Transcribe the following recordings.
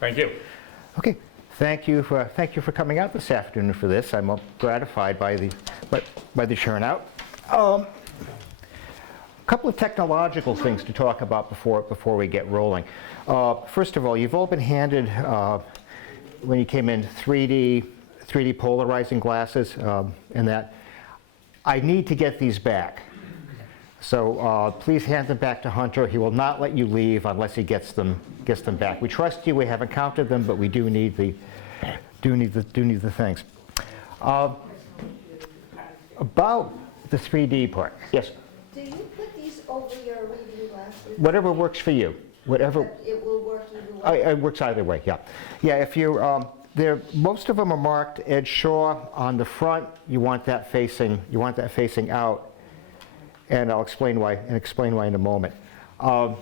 Thank you. Okay, thank you for coming out this afternoon for this. I'm gratified by the turnout. A couple of technological things to talk about before we get rolling. First of all, you've all been handed when you came in 3D polarizing glasses, and that I need to get these back. So please hand them back to Hunter. He will not let you leave unless he gets them back. We trust you. We haven't counted them, but we do need the things. About the 3D part, yes. Do you put these over your reading glasses? Whatever works for you. Whatever. But it will work either way? It works either way. Yeah. Yeah. If you most of them are marked Ed Shaw on the front. You want that facing out. And I'll explain why in a moment. More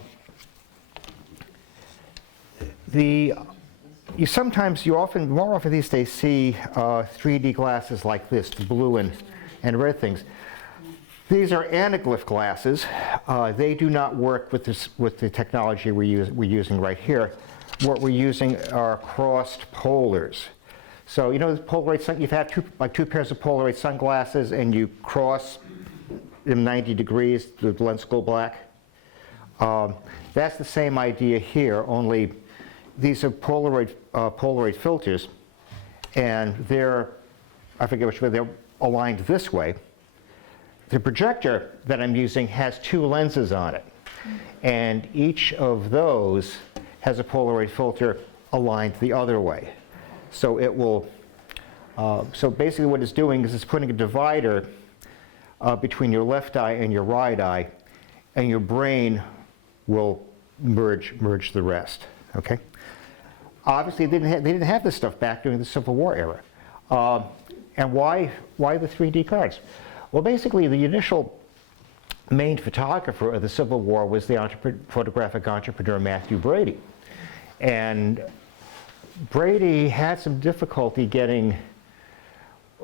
often these days see 3D glasses like this, the blue and red things. These are anaglyph glasses. They do not work with the technology we're using right here. What we're using are crossed polars. So you know the Polaroid you've had two pairs of Polaroid sunglasses, and you cross them 90 degrees, the lens go black. That's the same idea here, only these are Polaroid filters, and they're aligned this way. The projector that I'm using has two lenses on it, and each of those has a Polaroid filter aligned the other way. So it will. So basically, what it's doing is it's putting a divider between your left eye and your right eye, and your brain will merge the rest. Okay. Obviously, they didn't have this stuff back during the Civil War era. And why the 3D cards? Well, basically, the initial main photographer of the Civil War was the photographic entrepreneur Matthew Brady, and Brady had some difficulty getting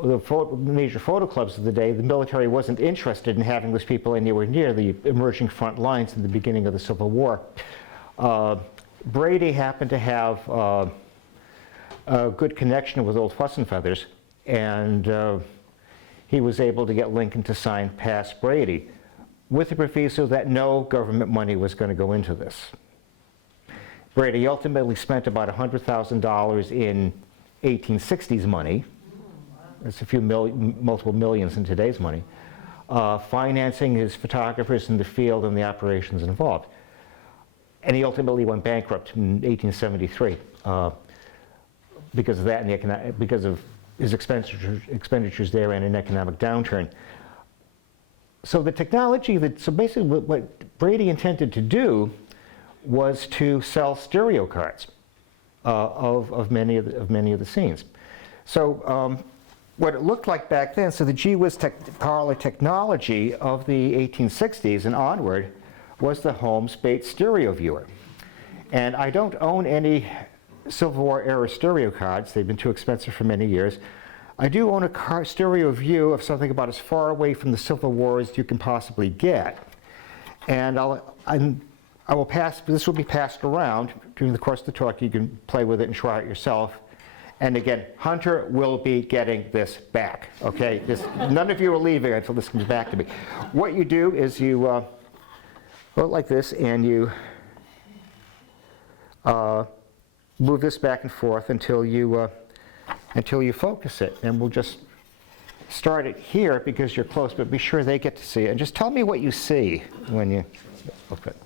the major photo clubs of the day. The military wasn't interested in having those people anywhere near the emerging front lines in the beginning of the Civil War. Brady happened to have a good connection with old Fuss and Feathers, and he was able to get Lincoln to sign past Brady with the proviso that no government money was going to go into this. Brady ultimately spent about $100,000 in 1860s money. It's multiple millions in today's money, financing his photographers in the field and the operations involved. And he ultimately went bankrupt in 1873 because of that, and because of his expenditures there and an economic downturn. So the technology so basically what Brady intended to do was to sell stereo cards of many of the scenes. So what it looked like back then, so the gee-whiz parlor technology of the 1860s and onward was the Holmes Bates stereo viewer. And I don't own any Civil War era stereo cards. They've been too expensive for many years. I do own a stereo view of something about as far away from the Civil War as you can possibly get. And this will be passed around during the course of the talk. You can play with it and try it yourself. And again, Hunter will be getting this back, okay? None of you are leaving until this comes back to me. What you do is you go like this, and you move this back and forth until you focus it. And we'll just start it here because you're close, but be sure they get to see it. And just tell me what you see when you look at it.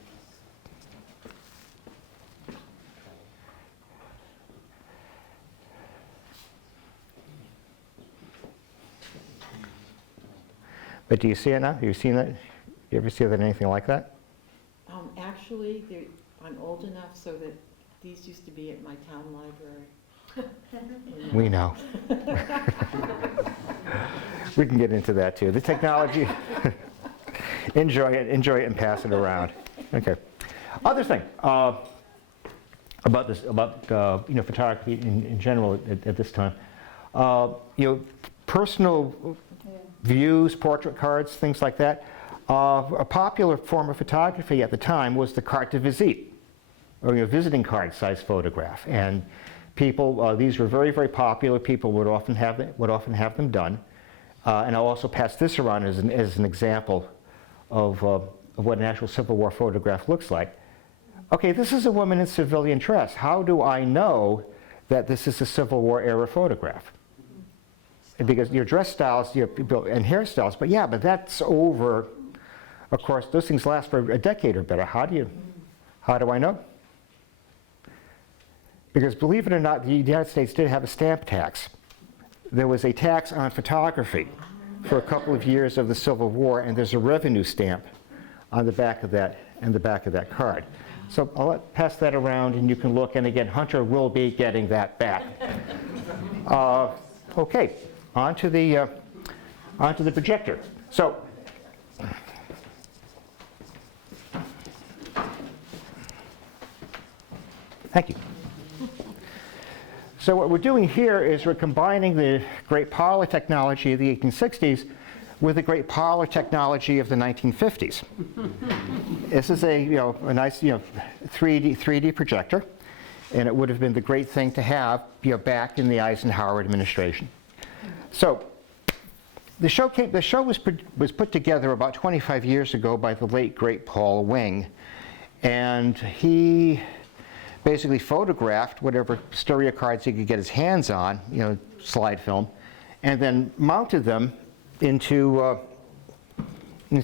But do you see it now? Have you seen that? You ever see that anything like that? Actually, I'm old enough so that these used to be at my town library. We know. We can get into that too. The technology, enjoy it and pass it around. Okay. Other thing about photography in general at this time, personal views, portrait cards, things like that. A popular form of photography at the time was the carte de visite. or visiting card size photograph. And people, these were very, very popular. People would often have them done. And I'll also pass this around as an example of what an actual Civil War photograph looks like. Okay, this is a woman in civilian dress. How do I know that this is a Civil War era photograph? Because your dress styles and hairstyles, but that's over. Of course, those things last for a decade or better. How do I know? Because believe it or not, the United States did have a stamp tax. There was a tax on photography for a couple of years of the Civil War, and there's a revenue stamp on the back of that card. So I'll pass that around, and you can look. And again, Hunter will be getting that back. Okay, onto the projector. So. Thank you. So what we're doing here is we're combining the great parlor technology of the 1860s with the great parlor technology of the 1950s. This is a nice 3D projector, and it would have been the great thing to have back in the Eisenhower administration. So the show was put together about 25 years ago by the late great Paul Wing, and he basically photographed whatever stereo cards he could get his hands on, slide film, and then mounted them into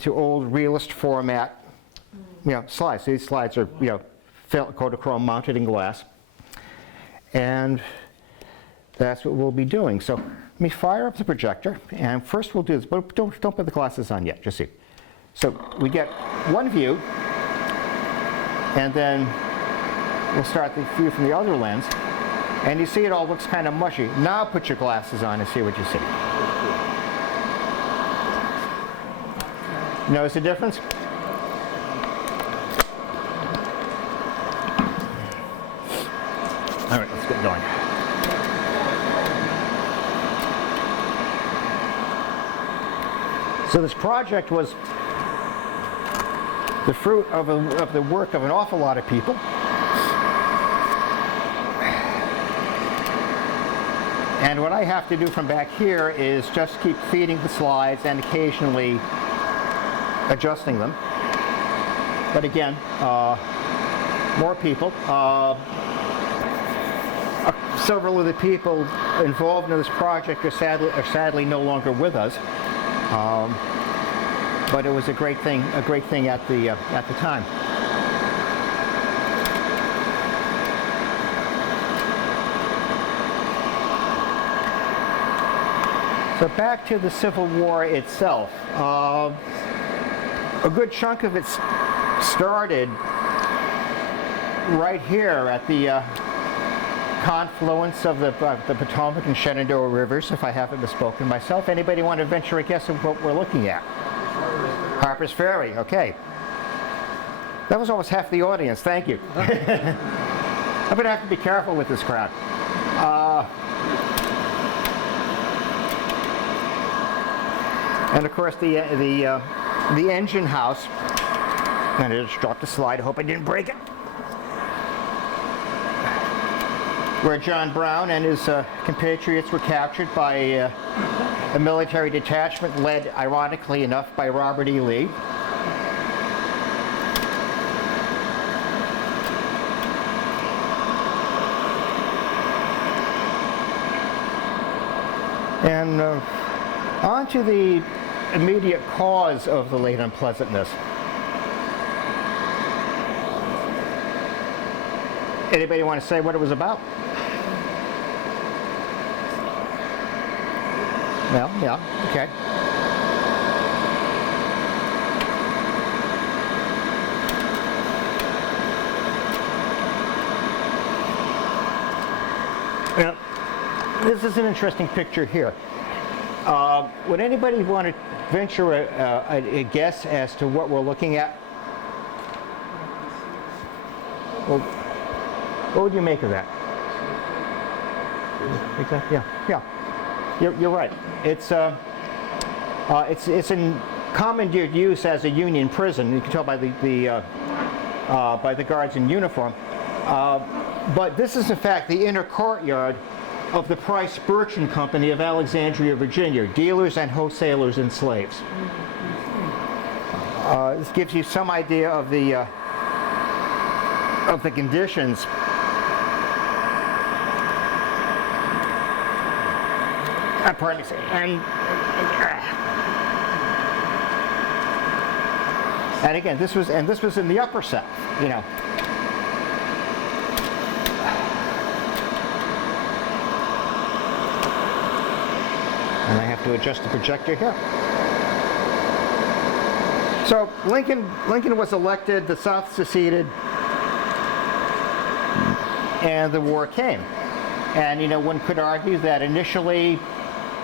old realist format, slides. So these slides are, Kodachrome mounted in glass, and that's what we'll be doing. So let me fire up the projector, and first we'll do this, but don't put the glasses on yet. Just see. So we get one view, and then we'll start the view from the other lens, and you see it all looks kind of mushy. Now put your glasses on and see what you see. Notice the difference? All right, let's get going. So this project was the fruit of the work of an awful lot of people. And what I have to do from back here is just keep feeding the slides and occasionally adjusting them. But again, more people. Several of the people involved in this project are sadly no longer with us. But it was a great thing at the time. So back to the Civil War itself. A good chunk of it started right here at the confluence of the Potomac and Shenandoah rivers, if I haven't misspoken myself. Anybody want to venture a guess of what we're looking at? Harper's Ferry, okay. That was almost half the audience, thank you. I'm going to have to be careful with this crowd. And of course the engine house, and I just dropped a slide, I hope I didn't break it, where John Brown and his compatriots were captured by a military detachment led, ironically enough, by Robert E. Lee. And on to the immediate cause of the late unpleasantness. Anybody want to say what it was about? No? Yeah? Okay. Now, this is an interesting picture here. Would anybody want to venture a guess as to what we're looking at? Well, what would you make of that? Yeah. You're right. It's in commandeered use as a Union prison. You can tell by the guards in uniform. But this is in fact the inner courtyard of the Price Birch and Company of Alexandria, Virginia, dealers and wholesalers in slaves. This gives you some idea of the conditions. Pardon me, and again, this was in the upper South, you know. And I have to adjust the projector here. So Lincoln was elected, the South seceded, and the war came. And you know, one could argue that initially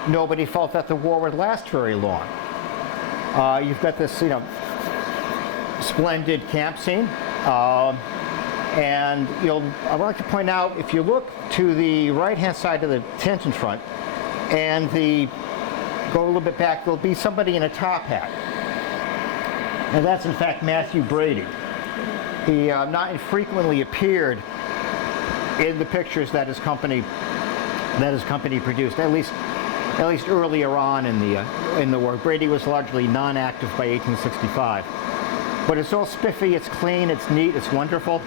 nobody felt that the war would last very long. You've got this, you know, splendid camp scene, and I'd like to point out, if you look to the right-hand side of the tent in front, and go a little bit back, there'll be somebody in a top hat, and that's in fact Matthew Brady. He not infrequently appeared in the pictures that his company produced, at least earlier on in the war. Brady was largely non-active by 1865. But it's all spiffy, it's clean, it's neat, it's wonderful.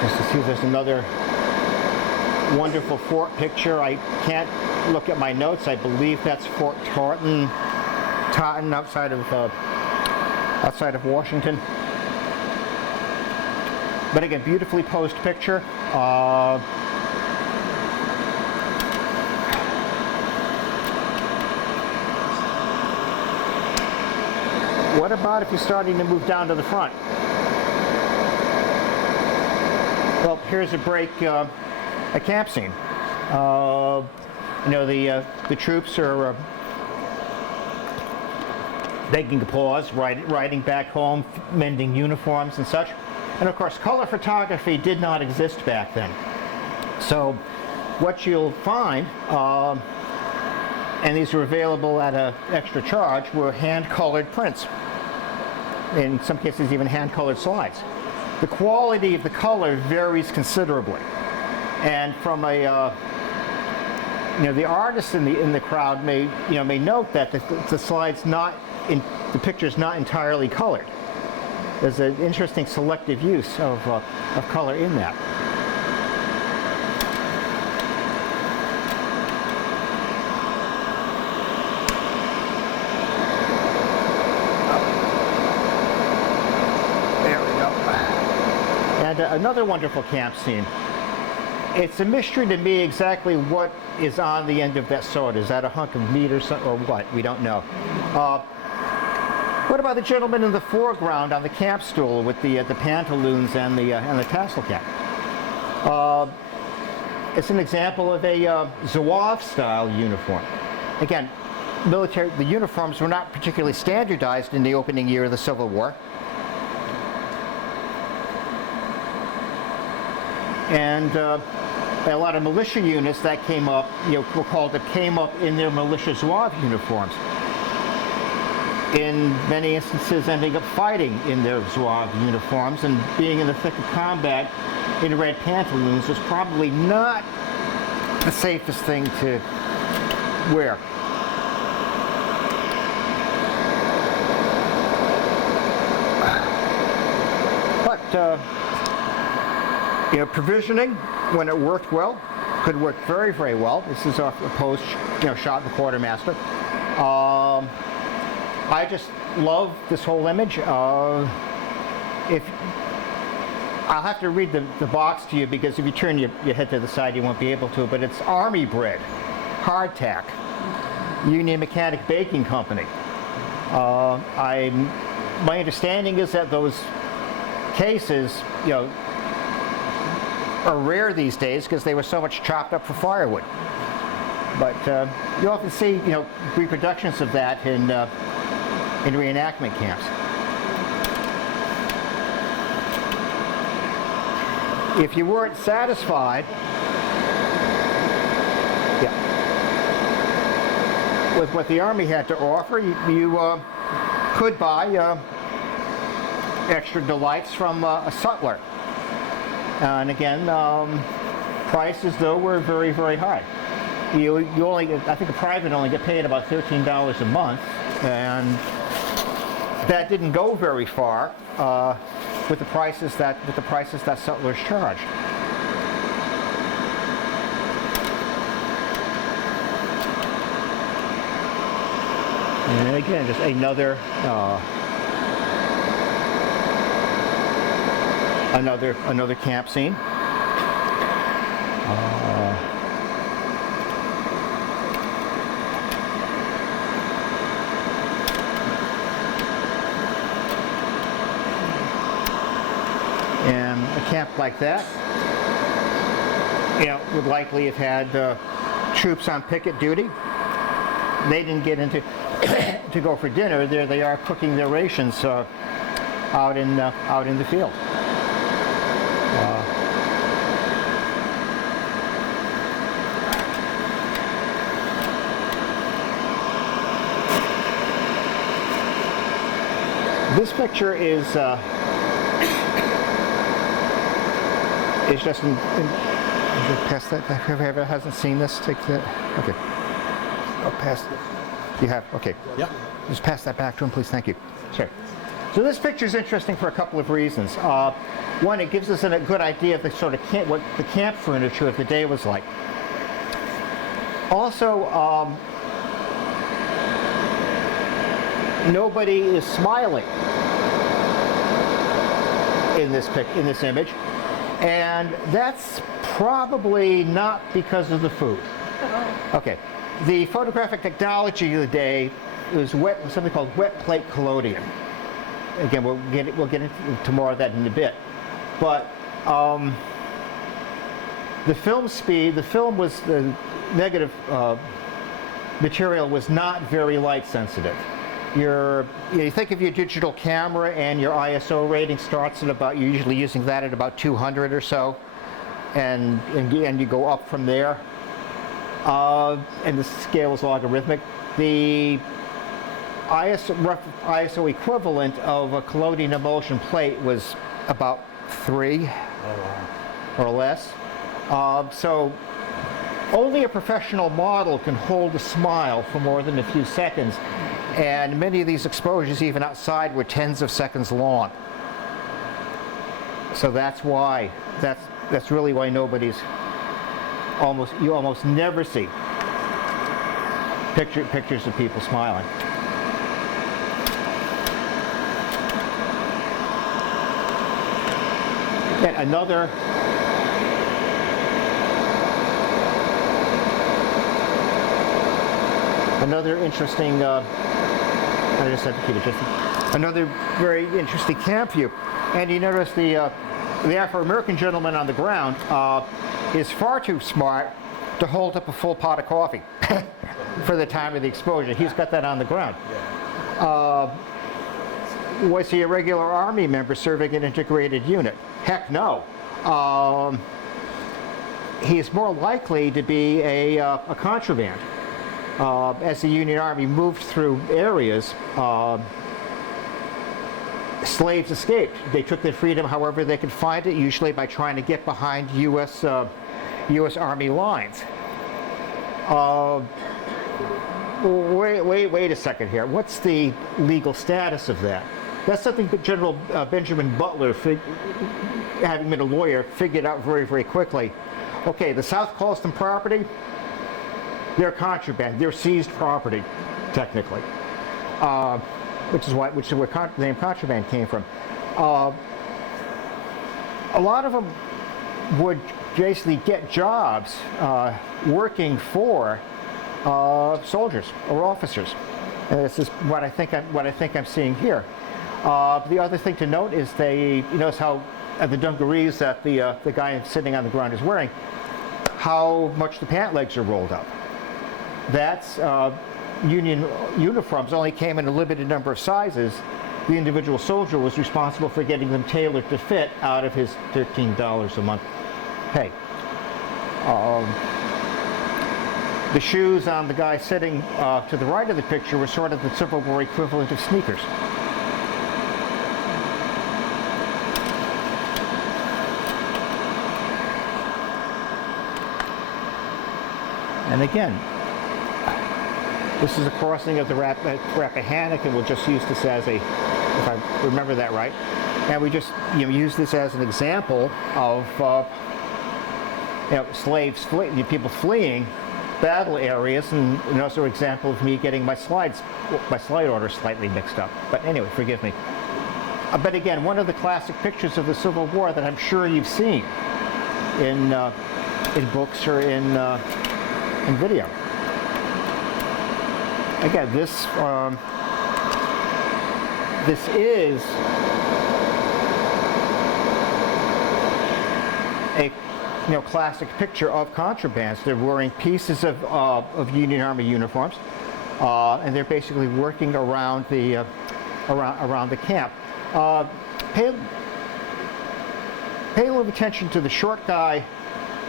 Just to see if there's another wonderful fort picture. I can't look at my notes. I believe that's Fort Totten outside of Washington. But again, beautifully posed picture. What about if you're starting to move down to the front? Well, here's a camp scene. You know, the troops are making applause, riding back home, mending uniforms and such. And of course, color photography did not exist back then. So what you'll find, and these are available at an extra charge, were hand-colored prints. In some cases, even hand-colored slides. The quality of the color varies considerably. And from the artists in the crowd may note that the slide's the picture's not entirely colored. There's an interesting selective use of color in that. There we go. And another wonderful camp scene. It's a mystery to me exactly what is on the end of that sword. Is that a hunk of meat or something, or what? We don't know. What about the gentleman in the foreground on the camp stool with the pantaloons and the tassel cap? It's an example of a Zouave-style uniform. Again, the uniforms were not particularly standardized in the opening year of the Civil War. And a lot of militia units that came up, came up in their militia Zouave uniforms. In many instances, ending up fighting in their Zouave uniforms, and being in the thick of combat in red pantaloons was probably not the safest thing to wear. But provisioning, when it worked well, could work very, very well. This is a post, shot in the quartermaster. I just love this whole image. I'll have to read the box to you, because if you turn your head to the side, you won't be able to. But it's Army bread, hardtack, Union Mechanic Baking Company. My understanding is that those cases, are rare these days because they were so much chopped up for firewood. But you often see, reproductions of that in reenactment camps. If you weren't satisfied with what the Army had to offer, you could buy extra delights from a sutler. And again, prices though were very, very high. You only, I think a private only get paid about $13 a month, and that didn't go very far with the prices that sutlers charged. And again, just another another camp scene. And a camp like that, would likely have had troops on picket duty. They didn't get into to go for dinner. There they are cooking their rations out in the field. This picture is just past that. Whoever hasn't seen this, take that. Okay. Oh, past it. You have? Okay. Yeah. Just pass that back to him, please. Thank you. Sure. So this picture is interesting for a couple of reasons. One, it gives us a good idea of the sort of what the camp furniture of the day was like. Also, nobody is smiling in this image, and that's probably not because of the food. Okay. The photographic technology of the day was something called wet plate collodion. Again, we'll get into more of that in a bit. But the film was the negative material was not very light sensitive. You think of your digital camera and your ISO rating starts at about, you're usually using that at about 200 or so, and you go up from there. And the scale is logarithmic. The ISO equivalent of a collodion emulsion plate was about 3 or less. So only a professional model can hold a smile for more than a few seconds, and many of these exposures, even outside, were tens of seconds long. So that's why, that's really why you almost never see pictures of people smiling. And another interesting, I just have to keep it just another very interesting camp view. And you notice the Afro-American gentleman on the ground is far too smart to hold up a full pot of coffee for the time of the exposure. He's got that on the ground. Was he a regular Army member serving an integrated unit? Heck no. He's more likely to be a contraband. As the Union Army moved through areas, slaves escaped. They took their freedom however they could find it, usually by trying to get behind U.S. Army lines. Wait a second here. What's the legal status of that? That's something that General Benjamin Butler, having been a lawyer, figured out very, very quickly. Okay, the South calls them property. They're contraband. They're seized property, technically. Which is where the name contraband came from. A lot of them would basically get jobs working for soldiers or officers. And this is what I think I'm seeing here. The other thing to note is you notice how the dungarees that the guy sitting on the ground is wearing, how much the pant legs are rolled up. That's Union uniforms only came in a limited number of sizes. The individual soldier was responsible for getting them tailored to fit out of his $13 a month pay. The shoes on the guy sitting to the right of the picture were sort of the Civil War equivalent of sneakers. And again, this is a crossing of the Rappahannock, and we'll just use this as a, if I remember that right, and we just use this as an example of people fleeing battle areas, and also an example of me getting my slide order slightly mixed up. But anyway, forgive me. But again, one of the classic pictures of the Civil War that I'm sure you've seen in books or in video. Again, this is a classic picture of contrabands. They're wearing pieces of Union Army uniforms, and they're basically working around the camp. Pay a little attention to the short guy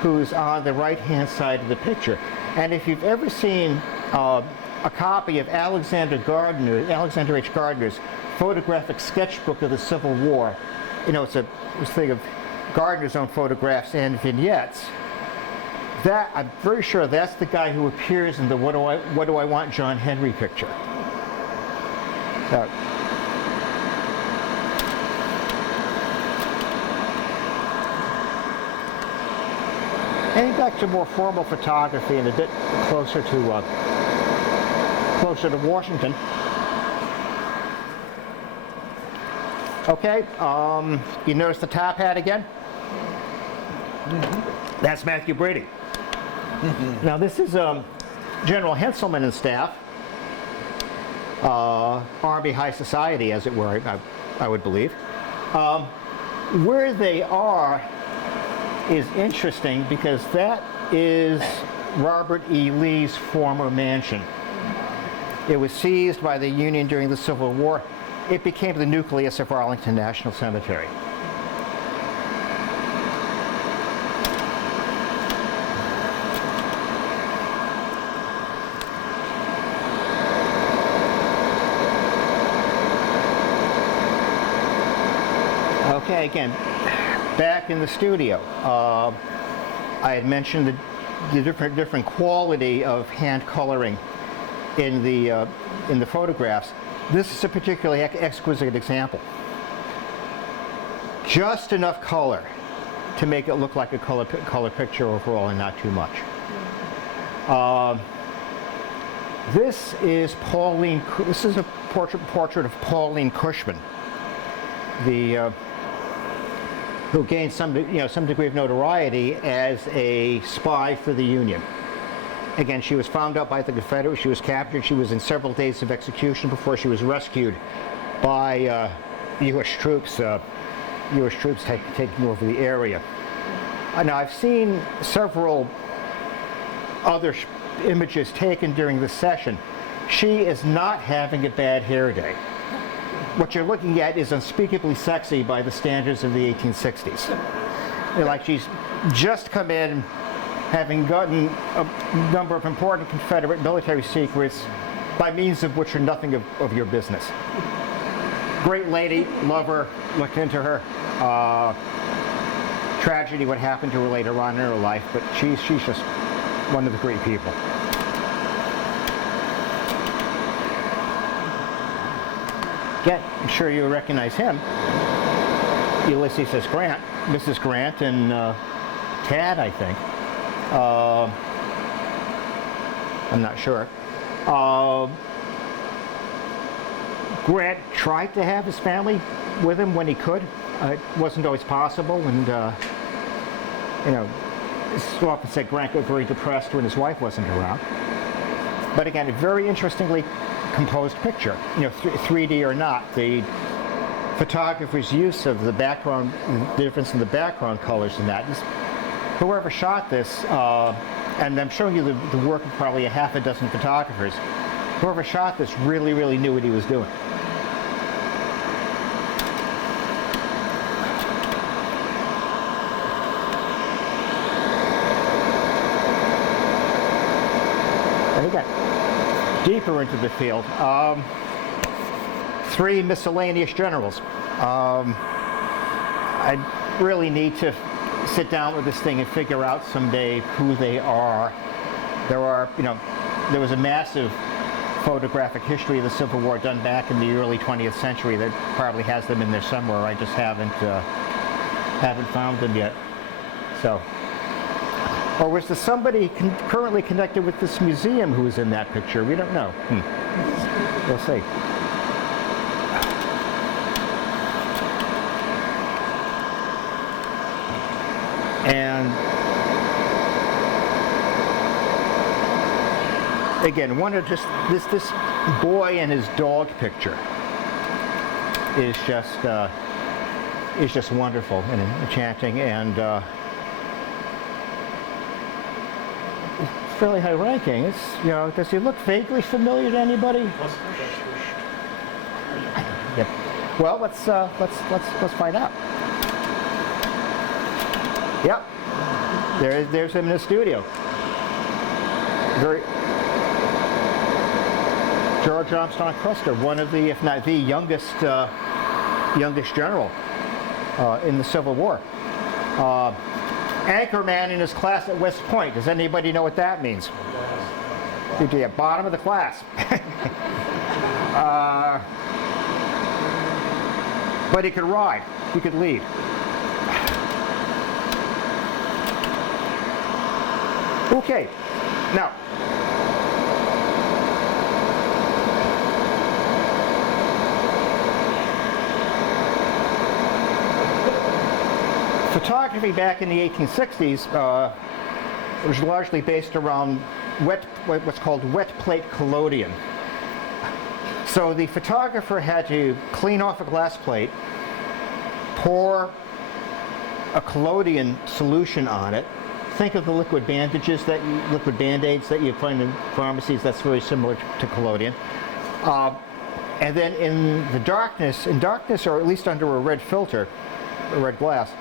who's on the right-hand side of the picture. And if you've ever seen a copy of Alexander H. Gardner's photographic sketchbook of the Civil War, it's a thing of Gardner's own photographs and vignettes. That, I'm very sure that's the guy who appears in the What Do I Want John Henry picture. So, heading back to more formal photography and a bit closer to Washington. Okay, you notice the top hat again? Mm-hmm. That's Matthew Brady. Mm-hmm. Now this is General Henselman and staff, Army High Society, as it were, I would believe. Where they are is interesting because that is Robert E. Lee's former mansion. It was seized by the Union during the Civil War. It became the nucleus of Arlington National Cemetery. Okay, again, back in the studio, I had mentioned the different quality of hand coloring in the photographs. This is a particularly exquisite example. Just enough color to make it look like a color picture overall, and not too much. This is Pauline. This is a portrait of Pauline Cushman, who gained some degree of notoriety as a spy for the Union. Again, she was found out by the Confederates. She was captured. She was in several days of execution before she was rescued by U.S. troops. U.S. troops taking over the area. Now, I've seen several other images taken during the session. She is not having a bad hair day. What you're looking at is unspeakably sexy by the standards of the 1860s. Like she's just come in, having gotten a number of important Confederate military secrets, by means of which are nothing of your business. Great lady, love her, looked into her. Tragedy what happened to her later on in her life, but she's just one of the great people. Again, I'm sure you recognize him. Ulysses S. Grant, Mrs. Grant, and Tad, I think. I'm not sure. Grant tried to have his family with him when he could. It wasn't always possible, and it's often said Grant got very depressed when his wife wasn't around. But again, a very interestingly composed picture. 3D or not, the photographer's use of the background, the difference in the background colors and that. Whoever shot this, and I'm showing you the work of probably a half a dozen photographers, whoever shot this really, really knew what he was doing. got deeper into the field. 3 miscellaneous generals. I really need to sit down with this thing and figure out someday who they are. There was a massive photographic history of the Civil War done back in the early 20th century that probably has them in there somewhere. I just haven't found them yet. So, or was there somebody currently connected with this museum who was in that picture? We don't know. We'll see. And again, one of just this boy and his dog picture is just wonderful and enchanting, and it's fairly high ranking. It's, does he look vaguely familiar to anybody? Yep. Well, let's find out. Yep. There's him in the studio. George Armstrong Custer, one of the, if not the youngest general in the Civil War. Anchorman in his class at West Point. Does anybody know what that means? Yeah, bottom of the class. But he could ride. He could lead. Okay, now, photography back in the 1860s was largely based around what's called wet plate collodion. So the photographer had to clean off a glass plate, pour a collodion solution on it. Think of the liquid Band-Aids that you find in pharmacies. That's very similar to collodion. And then in darkness, or at least under a red filter, a red glass,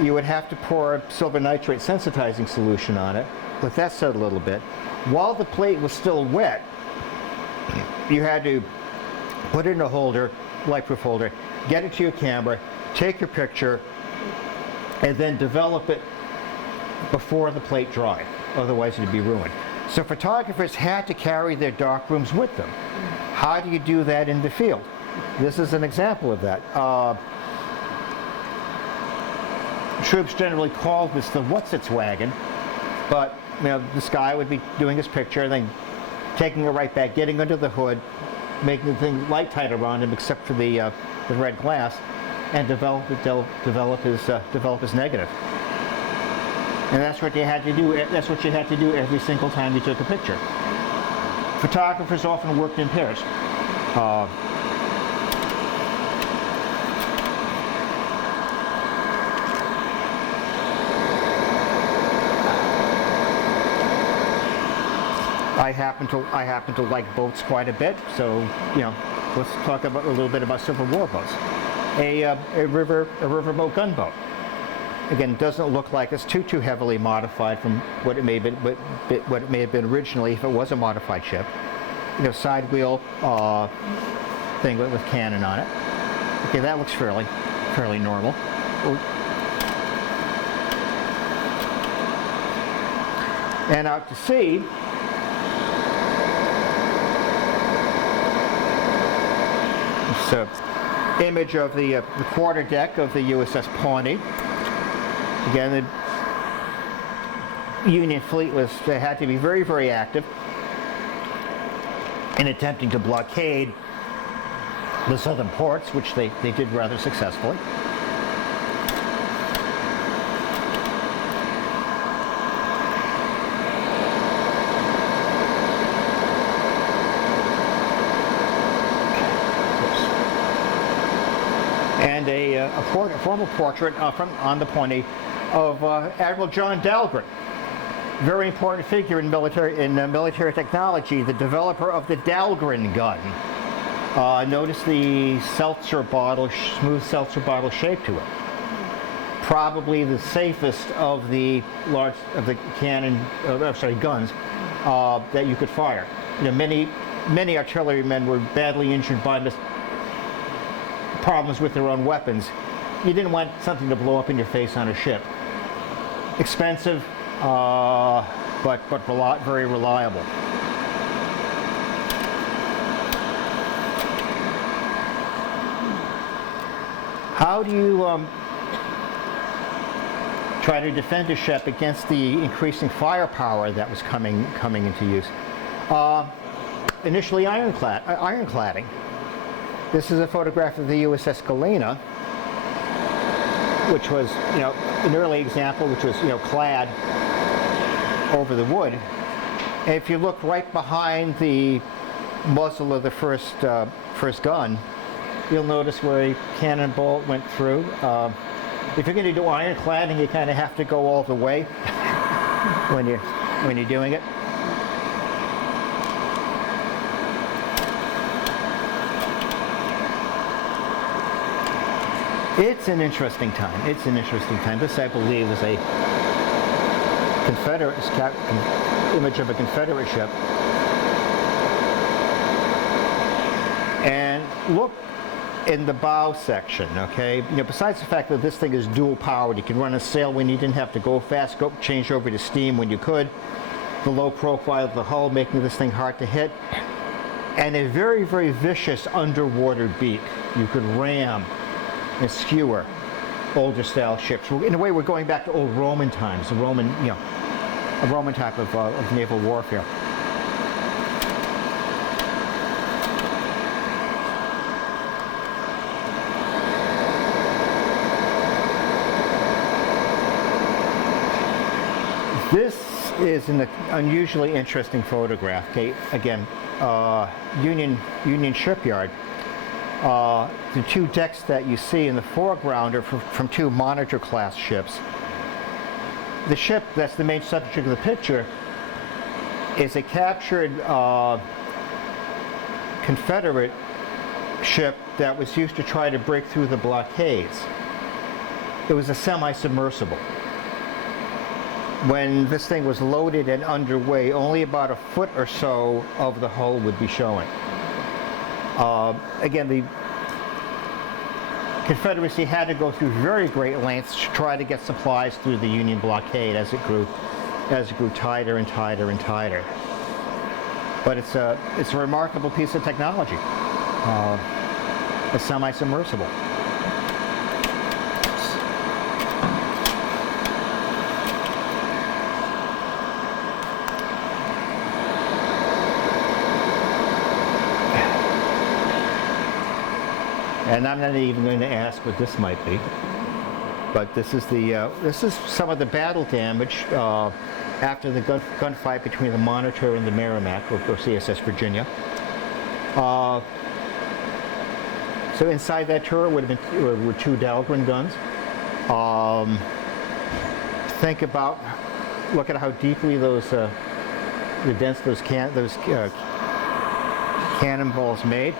you would have to pour silver nitrate sensitizing solution on it. Let that settle a little bit. While the plate was still wet, you had to put it in a holder, light-proof holder, get it to your camera, take your picture, and then develop it before the plate dried. Otherwise it'd be ruined. So photographers had to carry their darkrooms with them. How do you do that in the field? This is an example of that. Troops generally called this the what's-its wagon, but this guy would be doing his picture and then taking it right back, getting under the hood, making the thing light tight around him except for the red glass, and develop his negative. And that's what you had to do. That's what you had to do every single time you took a picture. Photographers often worked in pairs. I happen to like boats quite a bit, so let's talk a little bit about Civil War boats. A riverboat gunboat. Again, doesn't look like it's too heavily modified from what it may have been originally if it was a modified ship. Side wheel thing with cannon on it. Okay, that looks fairly normal. And out to sea, it's an image of the quarter deck of the USS Pawnee. Again, the Union fleet had to be very, very active in attempting to blockade the southern ports, which they did rather successfully. And a formal portrait on the Pawnee of Admiral John Dahlgren, very important figure in military technology, the developer of the Dahlgren gun. Notice the smooth seltzer bottle shape to it. Probably the safest of the guns that you could fire. Many artillerymen were badly injured by problems with their own weapons. You didn't want something to blow up in your face on a ship. Expensive, but very reliable. How do you try to defend a ship against the increasing firepower that was coming into use? Initially, ironcladding. This is a photograph of the USS Galena, which was, an early example, which was, clad over the wood. And if you look right behind the muzzle of the first gun, you'll notice where a cannonball went through. If you're going to do ironcladding, you kind of have to go all the way when you're doing it. It's an interesting time. This, I believe, is a image of a Confederate ship. And look in the bow section, okay? Besides the fact that this thing is dual powered, you can run a sail when you didn't have to go fast, change over to steam when you could. The low profile of the hull making this thing hard to hit. And a very, very vicious underwater beak. You could ram and skewer older style ships. In a way, we're going back to old Roman times, a Roman type of naval warfare. This is an unusually interesting photograph. Okay, again, Union Shipyard. The two decks that you see in the foreground are from two Monitor class ships. The ship that's the main subject of the picture is a captured Confederate ship that was used to try to break through the blockades. It was a semi-submersible. When this thing was loaded and underway, only about a foot or so of the hull would be showing. Again, the Confederacy had to go through very great lengths to try to get supplies through the Union blockade as it grew tighter and tighter and tighter. But it's a remarkable piece of technology, a semi-submersible. And I'm not even going to ask what this might be, but this is some of the battle damage after the gunfight between the Monitor and the Merrimack, or CSS Virginia. So inside that turret were two Dahlgren guns. Look at how deeply those cannonballs made.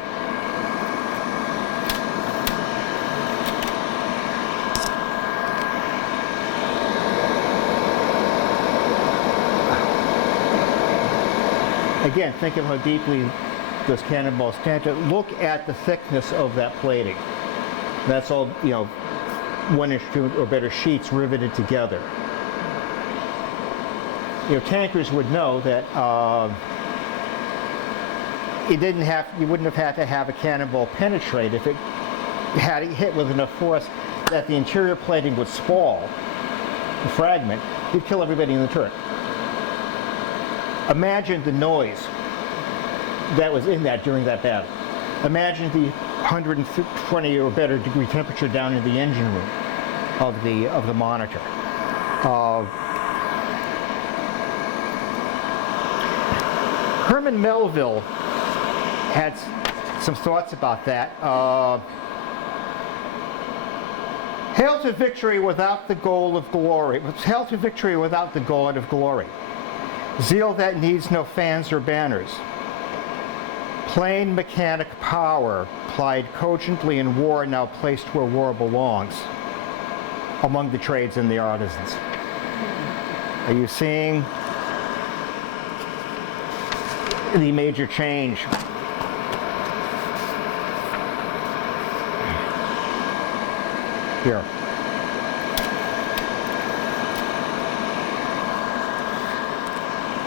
Again, think of how deeply those cannonballs canted. Look at the thickness of that plating. That's all, 1 inch or better sheets riveted together. Tankers would know that you wouldn't have had to have a cannonball penetrate if it had hit with enough force that the interior plating would spall, the fragment. You'd kill everybody in the turret. Imagine the noise that was in that during that battle. Imagine the 120 or better degree temperature down in the engine room of the Monitor. Herman Melville had some thoughts about that. Hail to victory without the goal of glory. Hail to victory without the God of glory. Zeal that needs no fans or banners. Plain mechanic power plied cogently in war, now placed where war belongs, among the trades and the artisans. Are you seeing the major change. Here.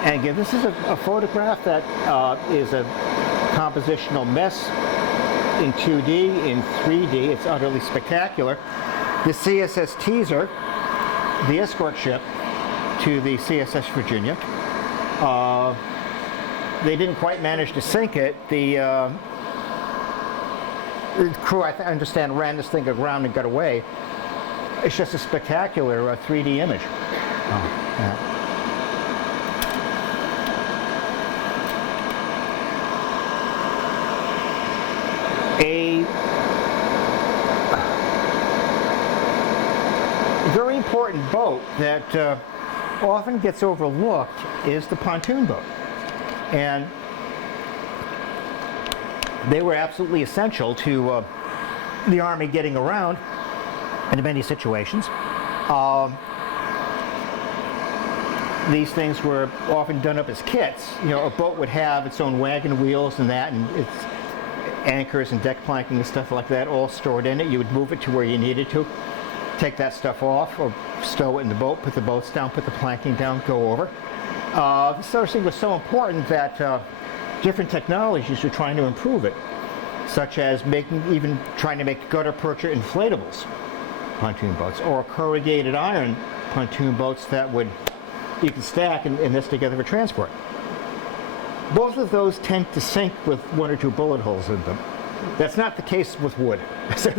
And again, this is a photograph that is a compositional mess in 2D, in 3D. It's utterly spectacular. The CSS Teaser, the escort ship to the CSS Virginia, they didn't quite manage to sink it. The crew, I understand, ran this thing aground and got away. It's just a spectacular 3D image. Oh, yeah. A very important boat that often gets overlooked is the pontoon boat. And they were absolutely essential to the Army getting around in many situations. These things were often done up as kits. You know, a boat would have its own wagon wheels and that, and its anchors and deck planking and stuff like that all stored in it. You would move it to where you needed to, take that stuff off, or stow it in the boat, put the boats down, put the planking down, go over. This sort of thing was so important that different technologies were trying to improve it, such as even trying to make gutter percher inflatables pontoon boats, or corrugated iron pontoon boats that you could stack and nest together for transport. Both of those tend to sink with 1 or 2 bullet holes in them. That's not the case with wood. So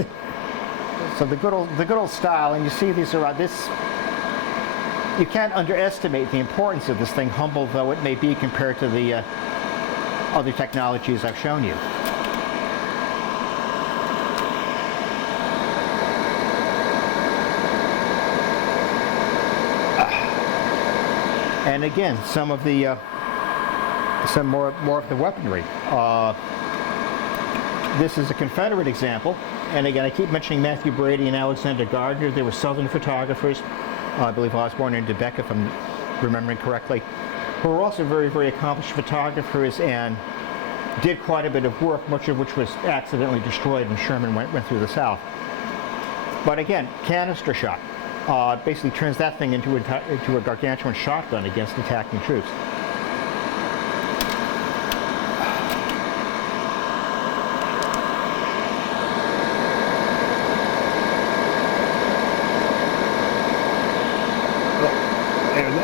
the good old style, and you see these are this. You can't underestimate the importance of this thing, humble though it may be compared to the other technologies I've shown you. And again, some more of the weaponry. This is a Confederate example, and again, I keep mentioning Matthew Brady and Alexander Gardner. They were Southern photographers. I believe Osborne and DeBeck, if I'm remembering correctly, who were also very, very accomplished photographers and did quite a bit of work, much of which was accidentally destroyed when Sherman went through the South. But again, canister shot. Basically turns that thing into a gargantuan shotgun against attacking troops.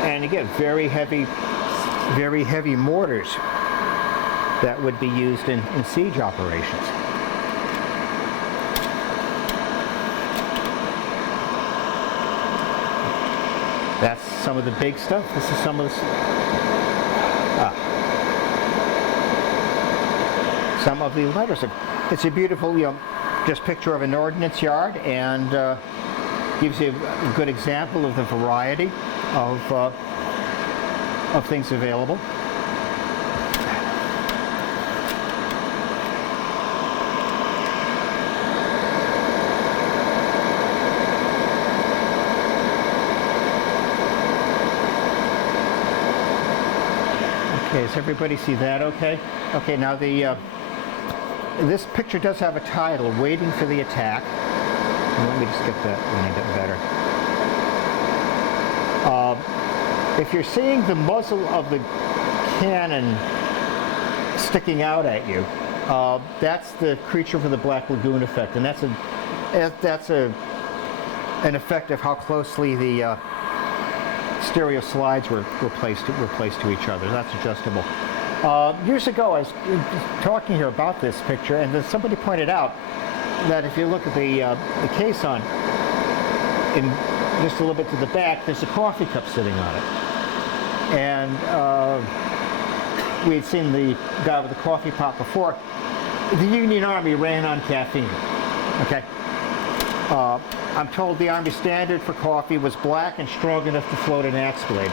And again, very heavy mortars that would be used in siege operations. That's some of the big stuff. This is some of the lighter stuff. It's a beautiful, just picture of an ordnance yard, and gives you a good example of the variety of things available. Okay, does everybody see that okay? Okay, now this picture does have a title, Waiting for the Attack. Let me just get that a little bit better. If you're seeing the muzzle of the cannon sticking out at you, that's the Creature from the Black Lagoon effect, and that's an effect of how closely the stereo slides were placed to each other. That's adjustable. Years ago, I was talking here about this picture, and then somebody pointed out that if you look at the caisson, in just a little bit to the back, there's a coffee cup sitting on it. And we had seen the guy with the coffee pot before. The Union Army ran on caffeine. Okay. I'm told the Army standard for coffee was black and strong enough to float an axe blade.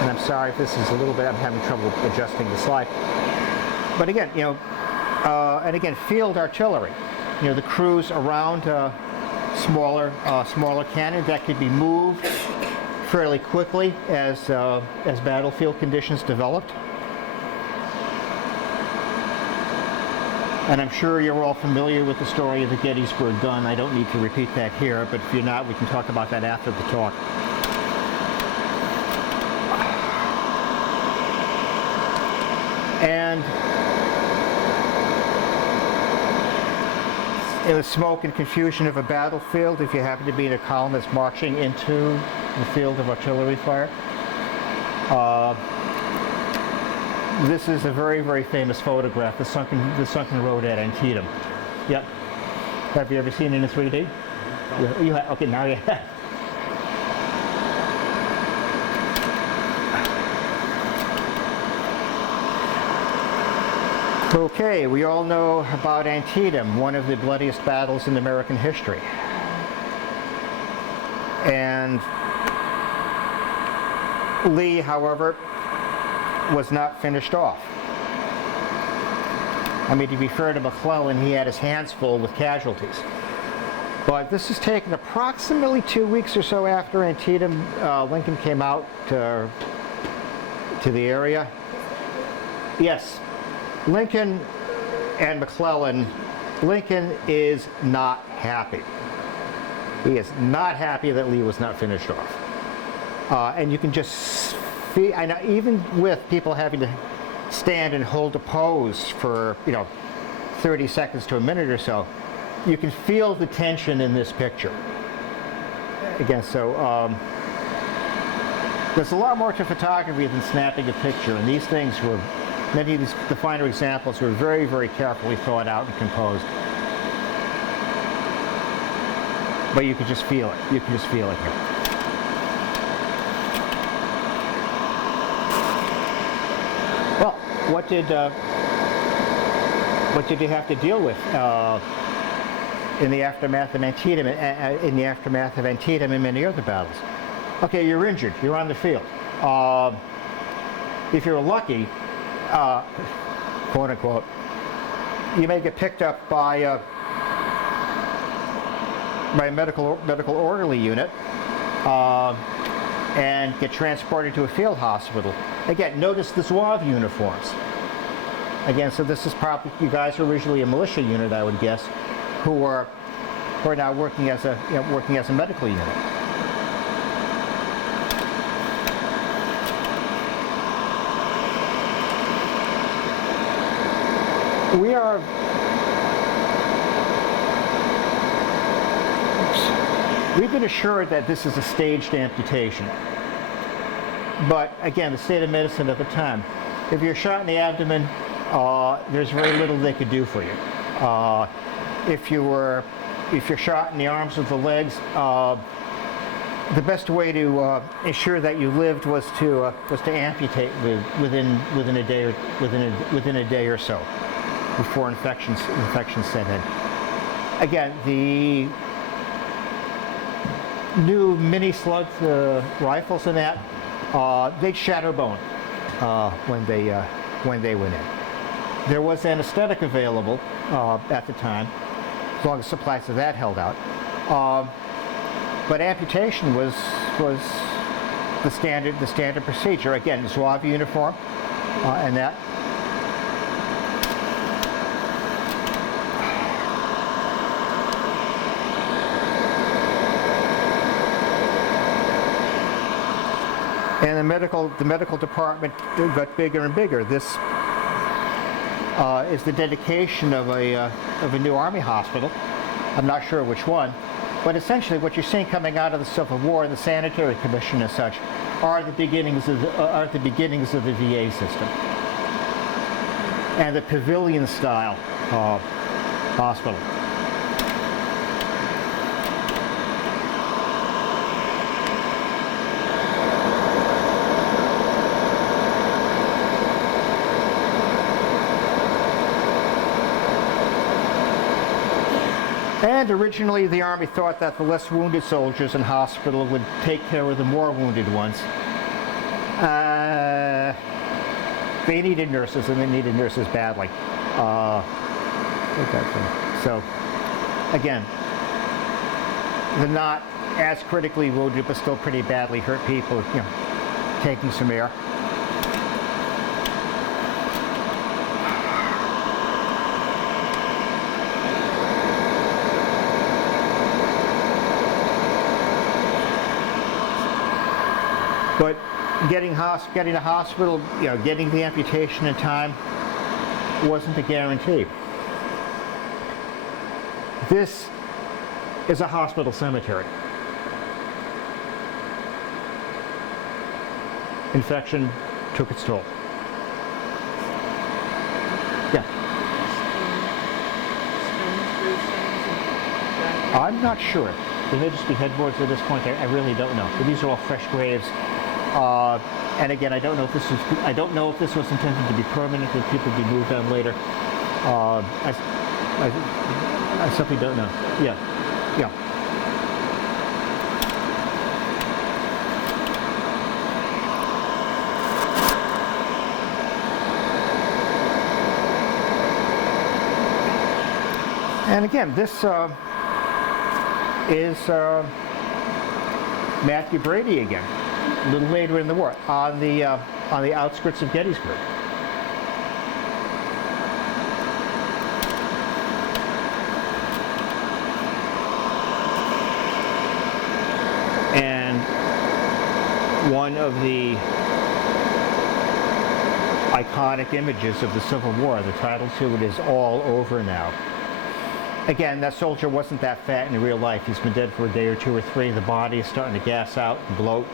And I'm sorry if this is a little bit, I'm having trouble adjusting the slide. But again, and again, field artillery. The crews around smaller cannon that could be moved fairly quickly as battlefield conditions developed. And I'm sure you're all familiar with the story of the Gettysburg gun. I don't need to repeat that here, but if you're not, we can talk about that after the talk. And in the smoke and confusion of a battlefield, if you happen to be in a column that's marching into the field of artillery fire, this is a very, very famous photograph, the sunken road at Antietam. Yep. Have you ever seen it in 3D? You have? Okay, now you have. Okay, we all know about Antietam, one of the bloodiest battles in American history. And Lee, however, was not finished off. I mean, to be fair to McClellan, he had his hands full with casualties. But this is taken approximately 2 weeks or so after Antietam. Lincoln came out to the area. Yes, Lincoln and McClellan, Lincoln is not happy. He is not happy that Lee was not finished off. And you can just feel, I know, even with people having to stand and hold a pose for, 30 seconds to a minute or so, you can feel the tension in this picture. Again, so there's a lot more to photography than snapping a picture, and these things were, many of the finer examples were very, very carefully thought out and composed. But you can just feel it. You can just feel it here. Well, what did you have to deal with in the aftermath of Antietam, and many other battles? Okay, you're injured. You're on the field. If you're lucky, quote unquote, you may get picked up by a medical orderly unit and get transported to a field hospital. Again, notice the Zouave uniforms. Again, so this is probably, you guys are originally a militia unit, I would guess, who are now working as a medical unit. We've been assured that this is a staged amputation. But again, the state of medicine at the time, if you're shot in the abdomen, there's very little they could do for you. If you're shot in the arms or the legs, the best way to ensure that you lived was to amputate within a day or so before infections set in. Again, the new mini slug rifles and that, they'd shatter bone when they went in. There was anesthetic available at the time, as long as supplies of that held out. But amputation was the standard procedure. Again, the Zouave uniform and that. And the medical department got bigger and bigger. This is the dedication of a new Army hospital. I'm not sure which one, but essentially what you're seeing coming out of the Civil War, the Sanitary Commission and such, are the beginnings of the VA system and the pavilion style hospital. And originally the Army thought that the less wounded soldiers in hospital would take care of the more wounded ones. They needed nurses, and they needed nurses badly. So, again, the not as critically wounded but still pretty badly hurt people, taking some air. But getting to hospital, getting the amputation in time wasn't a guarantee. This is a hospital cemetery. Infection took its toll. Yeah. I'm not sure. They may just be headboards at this point. I really don't know. But these are all fresh graves. And again, I don't know if this was intended to be permanent, that people be moved on later. I simply don't know. Yeah. And again, this is Matthew Brady again, a little later in the war, on the outskirts of Gettysburg. And one of the iconic images of the Civil War, the title to it is "All Over Now." Again, that soldier wasn't that fat in real life. He's been dead for a day or two or three. The body is starting to gas out and bloat.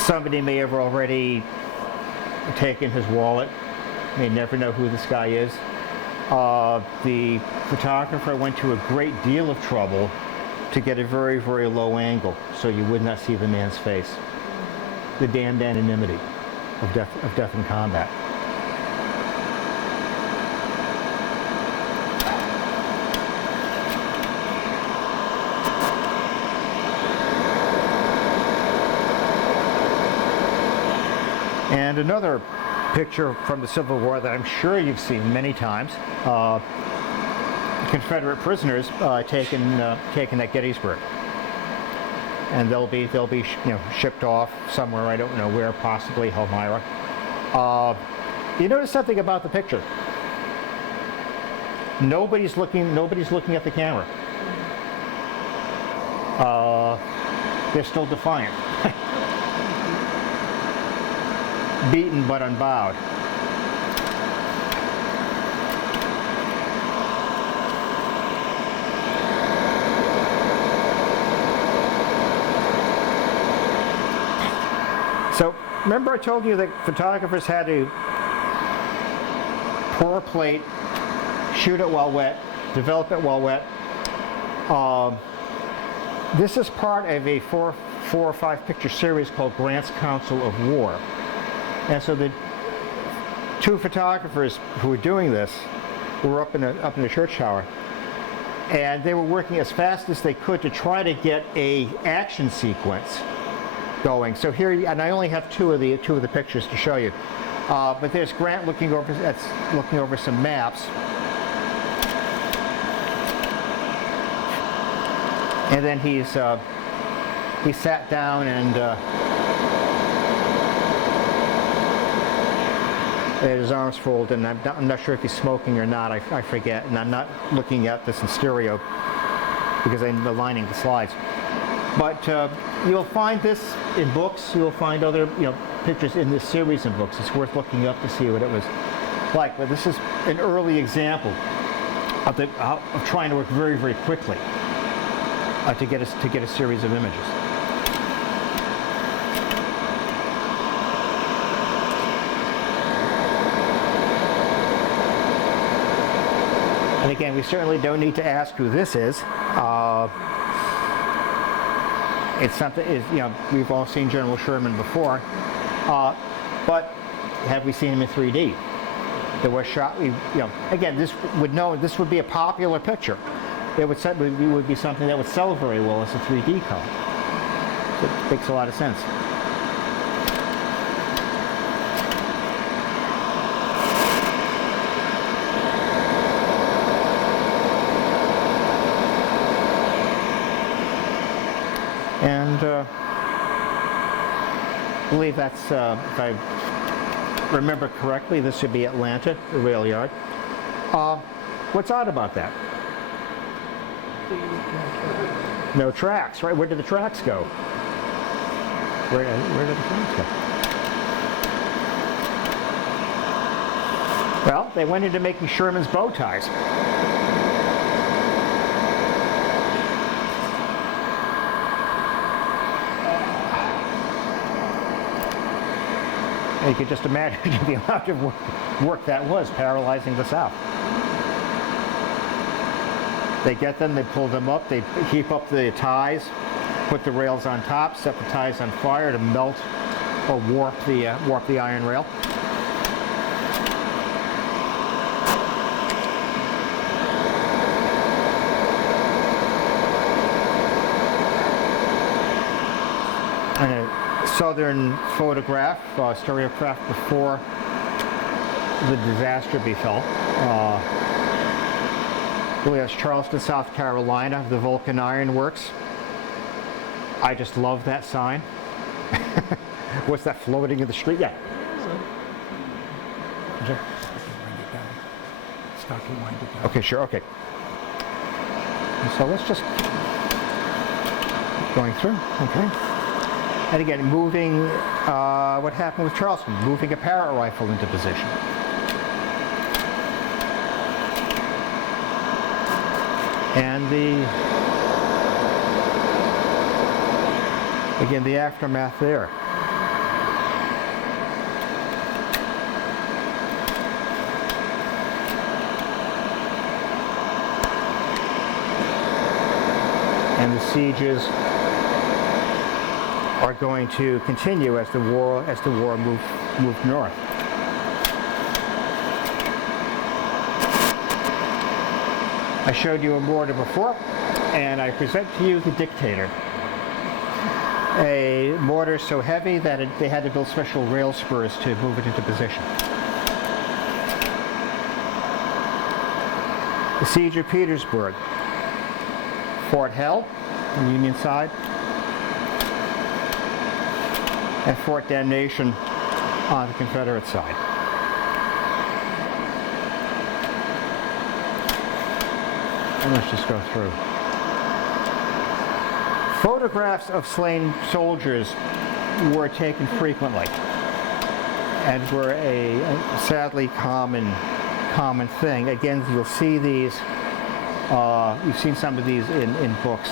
Somebody may have already taken his wallet. May never know who this guy is. The photographer went to a great deal of trouble to get a very, very low angle so you would not see the man's face. The damned anonymity of death in combat. And another picture from the Civil War that I'm sure you've seen many times, Confederate prisoners taken at Gettysburg, and they'll be shipped off somewhere, I don't know where, possibly Elmira. You notice something about the picture? Nobody's looking at the camera. They're still defiant. Beaten but unbowed. So remember I told you that photographers had to pour a plate, shoot it while wet, develop it while wet. This is part of a four or five picture series called Grant's Council of War. And so the two photographers who were doing this were up in a church tower, and they were working as fast as they could to try to get a action sequence going. So here, and I only have two of the pictures to show you, but there's Grant looking over some maps, and then he sat down and. His arms folded, and I'm not sure if he's smoking or not. I forget, and I'm not looking at this in stereo because I'm aligning the slides. But you'll find this in books. You'll find other pictures in this series of books. It's worth looking up to see what it was like. But this is an early example of trying to work very, very quickly to get a series of images. And again, we certainly don't need to ask who this is. It's something, we've all seen General Sherman before, but have we seen him in 3D? There was shot, again, this would be a popular picture. It would be something that would sell very well as a 3D color. It makes a lot of sense. believe that's, if I remember correctly, this should be Atlanta, the rail yard. What's odd about that? No tracks, right? Where did the tracks go? Where did the tracks go? Well, they went into making Sherman's bow ties. And you could just imagine the amount of work that was, paralyzing the South. They get them, they pull them up, they heap up the ties, put the rails on top, set the ties on fire to melt or warp the iron rail. And a southern photograph, stereograph before the disaster befell. I believe that's Charleston, South Carolina, the Vulcan Iron Works. I just love that sign. What's that floating in the street? Yeah. Okay, sure, okay. So let's just keep going through, okay. And again, moving, what happened with Charleston? Moving a parrot rifle into position. And again, the aftermath there. And the sieges are going to continue as the war moved north. I showed you a mortar before, and I present to you the Dictator. A mortar so heavy that they had to build special rail spurs to move it into position. The Siege of Petersburg. Fort Hell, on the Union side, and Fort Damnation on the Confederate side. And let's just go through. Photographs of slain soldiers were taken frequently and were a sadly common thing. Again, you'll see these, you've seen some of these in books.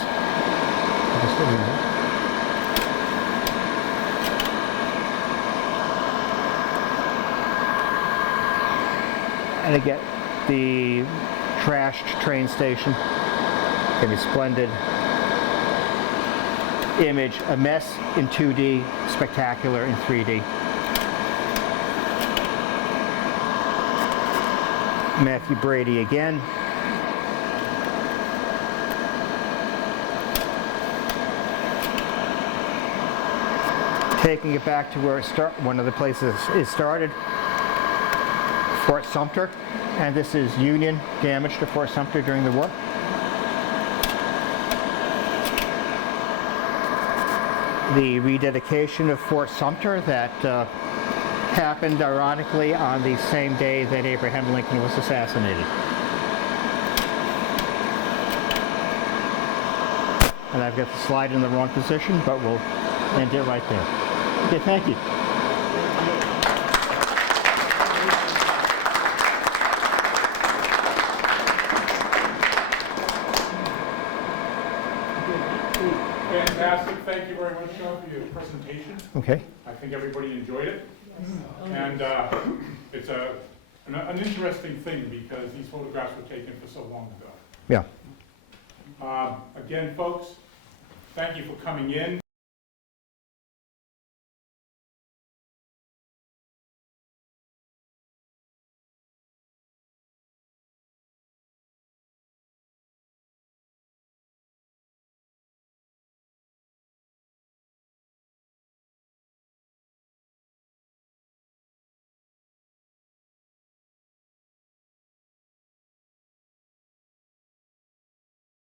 And again, the trashed train station, can be splendid image, a mess in 2D, spectacular in 3D. Matthew Brady again. Taking it back to where one of the places it started, Fort Sumter, and this is Union damage to Fort Sumter during the war. The rededication of Fort Sumter that happened ironically on the same day that Abraham Lincoln was assassinated. And I've got the slide in the wrong position, but we'll end it right there. Okay, thank you. Fantastic. Thank you very much, Sean, for your presentation. Okay. I think everybody enjoyed it. And it's an interesting thing because these photographs were taken for so long ago. Yeah. Again, folks, thank you for coming in.